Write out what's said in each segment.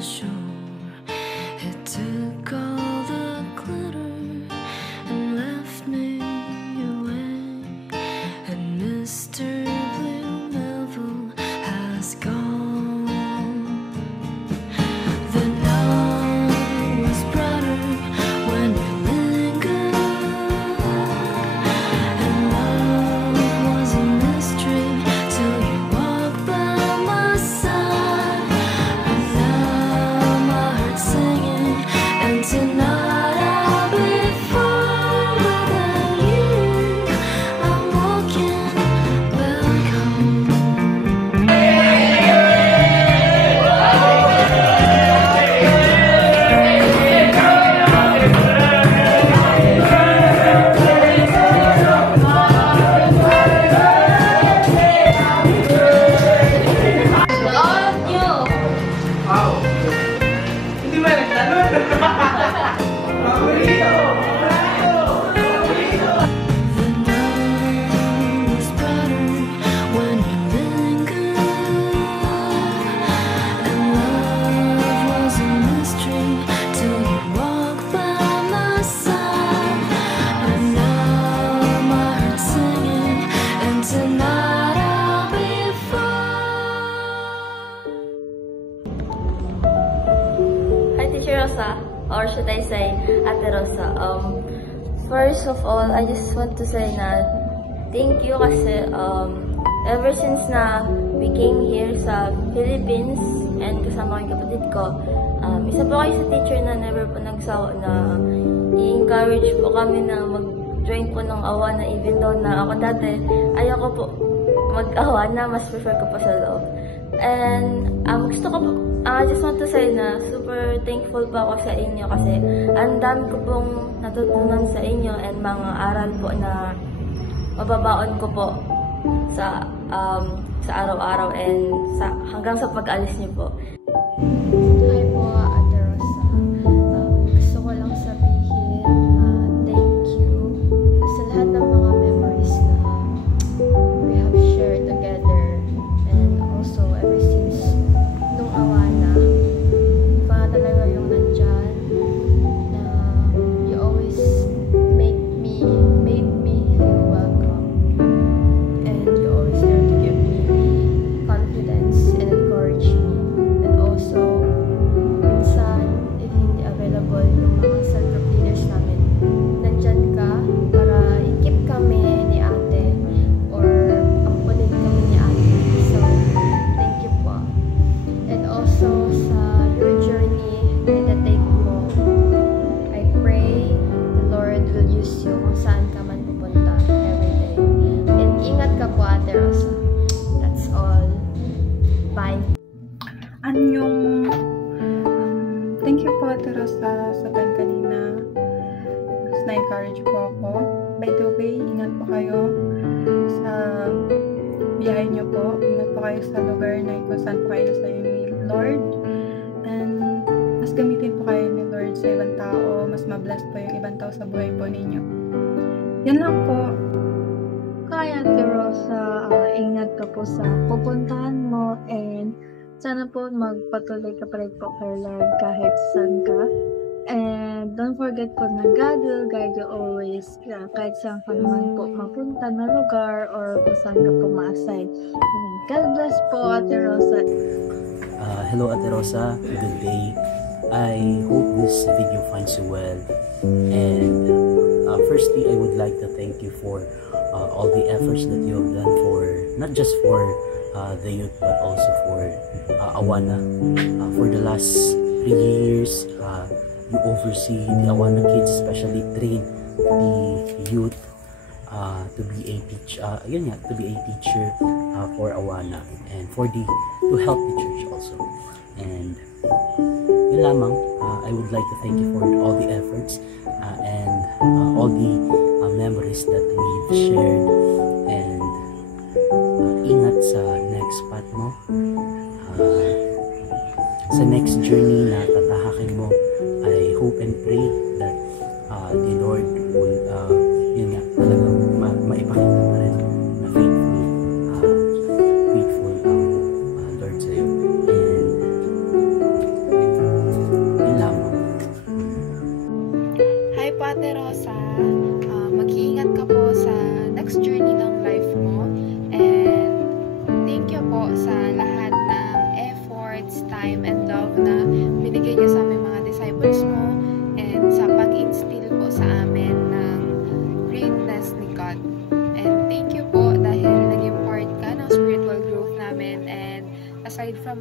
the shore. It took all the glitter and left me away, and Mr. Blue Melville has gone. The night was brighter when we lingered, and love was a mystery till you walked by my side. And now my heart's singing, and tonight I'll be further than you. I'm walking back home. Hindi ba nagtanong? The night was brighter when you lingered, and love was a mystery till you walked by my side. And now my heart's singing, and tonight I'll be Hi, Teacher Rosa, or should I say, Ate Rosa. First of all, I just want to say na thank you kasi ever since na we came here sa Philippines and kasama yung kapatid ko, isa po kayo sa teacher na never po nagsawa na i-encourage po kami na mag-join po ng awa na even though na ako dati, ayoko po mag-awa na, mas prefer ko po sa loob. And gusto ko po, I just want to say na super thankful po ako sa inyo kasi ang dami ko pong natutunan sa inyo and mga aral po na mababaon ko po sa araw-araw and hanggang sa pag-alis niyo po. Hi po, Ate Rosa. Gusto ko lang sabihin thank you sa lahat ng mga memories na we have shared together, and also ever since nung Awana, pa talaga yung nandyan na you always made me feel welcome, and you always there to give me confidence and encourage me. And also, minsan, if hindi available yung mga self-group leaders namin, nandyan ka para i-keep kami ni ate or ampunin kami ni ate. So, thank you po. And also, sa your journey na take mo, I pray the Lord will use you kung saan ka man pupunta every day. And ingat ka po, Ate Rosa. That's all. Bye. Thank you po, Ate Rosa, sa time kanina. Mas na-encourage po ako. By the way, ingat po kayo sa biyahe niyo po. Ingat po kayo sa lugar na kung saan po kayo nasa ni Lord. And mas gamitin po kayo ni Lord sa ibang tao. Mas mabless po yung ibang tao sa buhay po ninyo. Yan lang po. Kaya, Ate Rosa, ingat ka po sa pupuntahan mo, and sana po magpatuloy ka pa rin po kay Lord kahit saan ka. And don't forget po na God will guide you always, kahit saan ka naman po mapunta na lugar or kung saan ka po ma-assign. God bless po, Ate Rosa. Hello, Ate Rosa. Good day. I hope this video finds you well. And firstly, I would like to thank you for all the efforts that you have done for, not just for the youth, but also for Awana. For the last 3 years, you oversee the Awana kids, especially train the youth to be a teacher for Awana and to help the church also. And yun lamang, I would like to thank you for all the efforts and all the memories that we've shared. And ingat sa next path mo, sa next journey na tatahakin mo. I hope and pray that the Lord will yun nga, talagang maipakita pa rin na faithful ang Lord sa'yo. And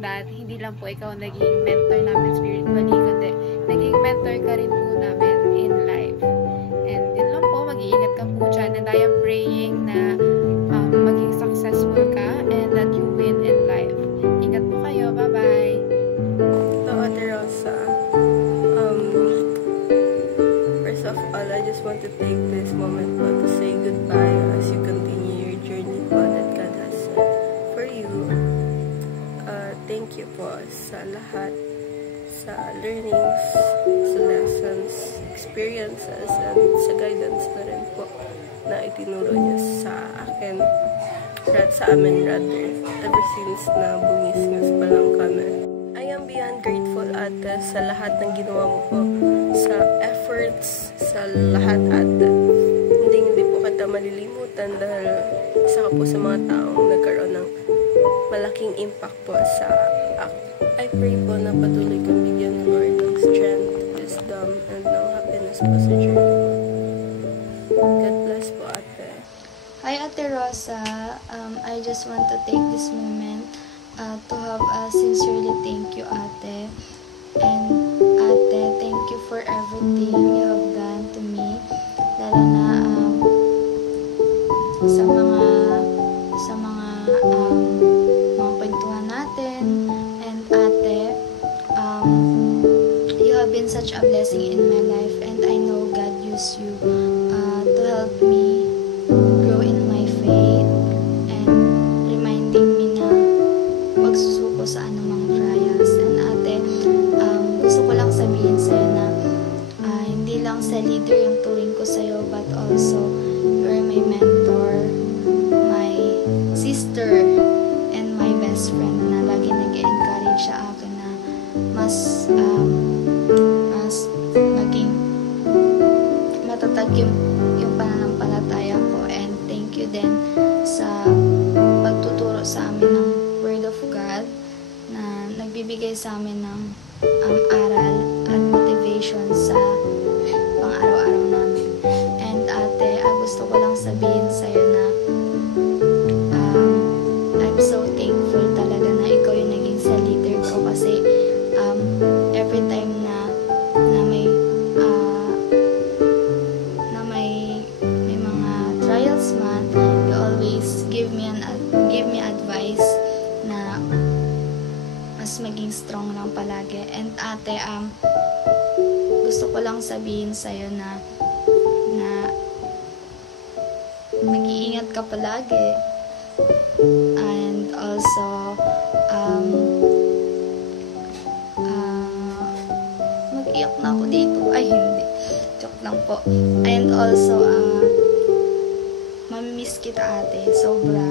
that hindi lang po ikaw naging mentor namin spiritually, kundi naging mentor ka rin po namin in life. And yun lang po, mag-iingat ka po dyan. And I am praying na maging successful ka and that you win in life. Ingat po kayo. Bye-bye! So, Ate Rosa, first of all, I just want to take this moment po to say goodbye as you continue your journey po that God has set for you. Thank you po sa lahat, sa learnings, sa lessons, experiences, and sa guidance na rin po na itinuro niyo sa akin, sa amin rather, ever since na bungisngas pa lang kami. I am beyond grateful, Ate, sa lahat ng ginawa mo po, sa efforts, sa lahat, Ate. Hindi po kita malilimutan dahil isa ka po sa mga taong nagkaroon ng malaking impact po sa akin. I pray po na patuloy kang bigyan ng Lord ng strength, wisdom, and ng happiness po sa journey. God bless po, Ate. Hi, Ate Rosa. I just want to take this moment to have a sincerely thank you, Ate. And Ate, thank you for everything you have done to me. Lalo na sa mga kwentuhan natin. And Ate, you have been such a blessing in my life, and I know God used you to help me grow in my faith and reminding me na huwag susuko sa anumang trials. And Ate, gusto ko lang sabihin sa'yo na hindi lang sa leader yung turing ko sa'yo, but also you're my mentor, my sister, and my best friend na lagi nag-encourage sa akin na mas maging matatag yung pananampalataya ko. And thank you din sa pagtuturo sa amin ng Word of God na nagbibigay sa amin ng aral at motivation sa pang-araw-araw namin. And Ate, gusto ko lang sabihin sa'yo na I'm so thankful talaga na ikaw yung naging sa leader ko, kasi every time na may mga trials man, you always give me advice na mas maging strong lang palagi. And Ate, gusto ko lang sabihin sa'yo na mag-iingat ka palagi. And also, mag-iyak na ako dito. Ay, hindi. Joke lang po. And also, mamimiss kita, Ate. Sobra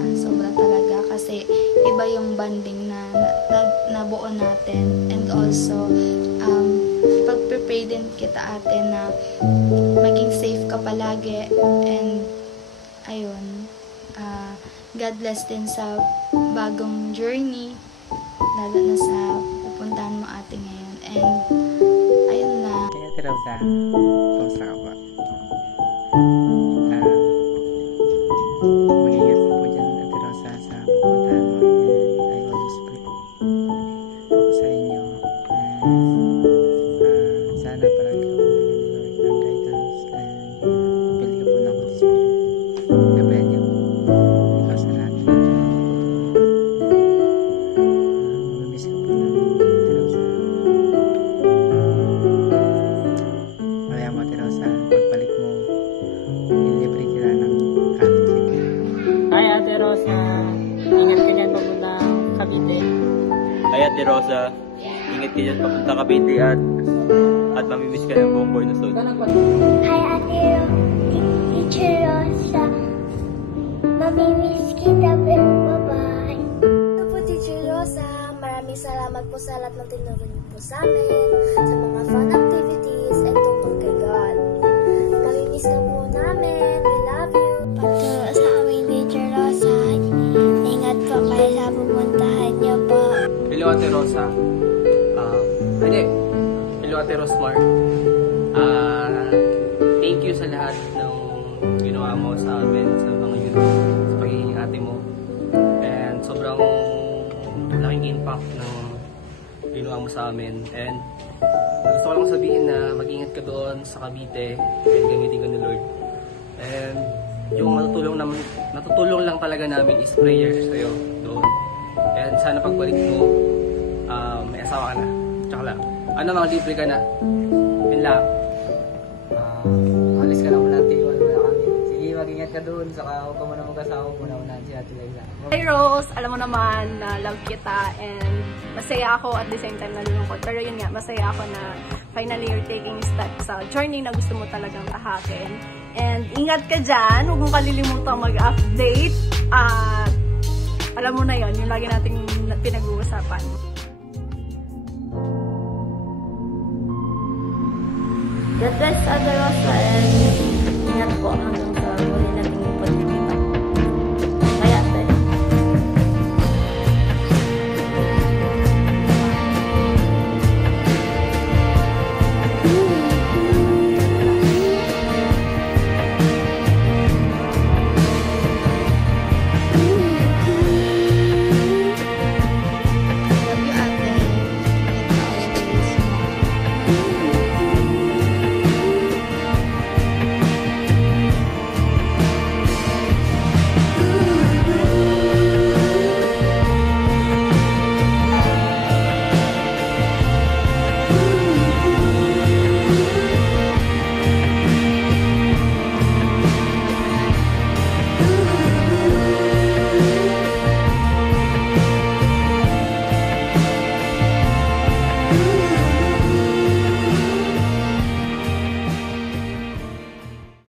talaga. Kasi iba yung bonding na nabuo natin. And also, pag-prepare din kita, Ate, na maging safe ka palagi. And ayun, God bless din sa bagong journey, lalo na sa pupuntahan mo, Ate, ngayon. And ayun na. Kaya Ate Rosa, kumusta ka ba? Mag-ingat po dyan, Ate Rosa, sa pupuntahan mo. And I always pray po sa inyo. And sana palagi ka po bigyan ng guidance and pili ka po ng Holy Spirit. Gabayan niyo po ikaw sa lahat. Mamimiss ka po namin, Ate Rosa. Kaya mo, Ate Rosa, pagbalik mo, ilibre kita ng carrot cake. Hi, Ate Rosa. Ingat ka dyan papunta Cavite. Hi, Ate Rosa. Ingat ka dyan papunta Cavite at mamimiss ka ng buong Bornasol. Hi, Ate Teacher Rosa. Mamimiss kita, pero bye-bye. Hello po, Teacher Rosa. Maraming salamat po sa lahat ng tinuro niyo po sa amin, sa mga fun activities, and tungkol kay God. Mamimiss ka po namin. We love you. Pagturo sa amin, Teacher Rosa. Ingat po kayo sa pupuntahan niyo po. Hello, Ate Rosa. Hello, Ate Rosmar. Thank you sa lahat ng ginawa mo sa amin, sa mga youth, sa pagiging ate mo. And sobrang laking malaking impact ng ginawa mo sa amin. And gusto ko lang sabihin na mag-ingat ka doon sa Cavite and gamitin ka ni Lord. And yung natutulong lang talaga namin is prayer sa'yo doon. And sana pagbalik mo, may asawa ka na. Tsaka lang, mga libre ka na. Yun lang. Alis ka lang muna, tiwan mo na kami. Sige, mag-ingat ka doon, saka huwag ka muna mag-asawa, muna si Ate Liza. Hey Rose, alam mo naman na love kita and masaya ako at the same time nalulungkot. Pero yun nga, masaya ako na finally you're taking steps sa journey na gusto mo talagang tahakin. And ingat ka dyan, huwag mong kalilimutan mag-update. At alam mo na yun, yung lagi nating pinag-uusapan. God bless Ate Rosa and ingat po hanggang sa muli nating pagkikita.